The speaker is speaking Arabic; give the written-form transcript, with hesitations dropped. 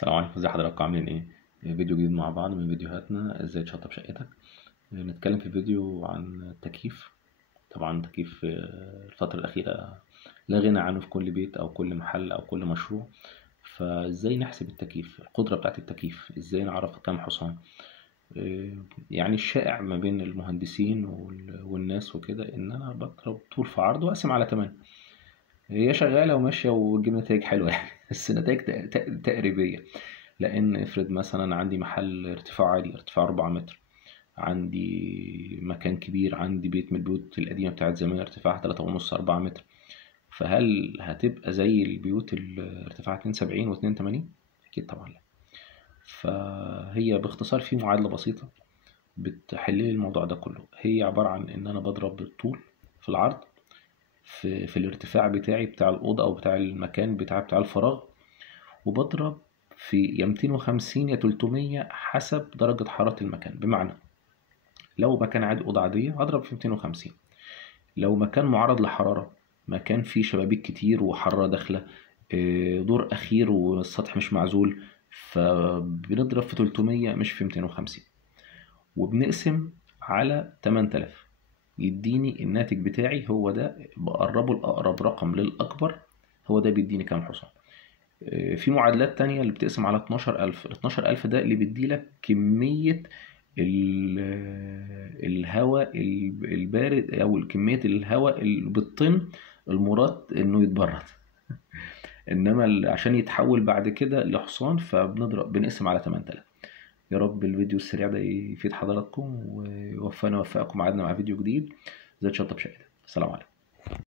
السلام عليكم، ازي حضراتكم؟ عاملين ايه؟ فيديو جديد مع بعض من فيديوهاتنا ازاي تشطب شقتك. نتكلم في فيديو عن التكييف. طبعا التكييف في الفترة الأخيرة لا غنى عنه في كل بيت أو كل محل أو كل مشروع. فازاي نحسب التكييف، القدرة بتاعت التكييف، ازاي نعرف كام حصان؟ يعني الشائع ما بين المهندسين والناس وكده إن أنا بضرب طول في عرض وأقسم على 8. هي شغالة وماشية وتجيب نتائج حلوة يعني بس نتائج تقريبية. لان افرض مثلا عندي محل ارتفاع عالي، ارتفاع 4 متر، عندي مكان كبير، عندي بيت من البيوت القديمة بتاعت زمان ارتفاعها 3.5 4 متر، فهل هتبقى زي البيوت الارتفاع 72 و 82؟ اكيد طبعا لا. فهي باختصار في معادلة بسيطة بتحل لي الموضوع ده كله. هي عبارة عن ان انا بضرب بالطول في العرض في الارتفاع بتاعي بتاع الأوضة أو بتاع المكان بتاع الفراغ، وبضرب في يا 250 يا 300 حسب درجة حرارة المكان. بمعنى لو مكان عادي أوضة عادية هضرب في 250، لو مكان معرض لحرارة، مكان فيه شبابيك كتير وحرارة داخلة، دور أخير والسطح مش معزول، فبنضرب في 300 مش في 250، وبنقسم على 8000 يديني الناتج بتاعي. هو ده بقربه لأقرب رقم للأكبر، هو ده بيديني كام حصان. في معادلات تانية اللي بتقسم على 12000. ال 12000 ده اللي بيديلك كمية الهواء البارد أو كمية الهواء اللي بالطن المراد إنه يتبرد. إنما عشان يتحول بعد كده لحصان بنقسم على 8000. يا رب الفيديو السريع ده يفيد حضراتكم ويوفقنا ويوفقكم. عدنا مع فيديو جديد زي تشطب شقتك. السلام عليكم.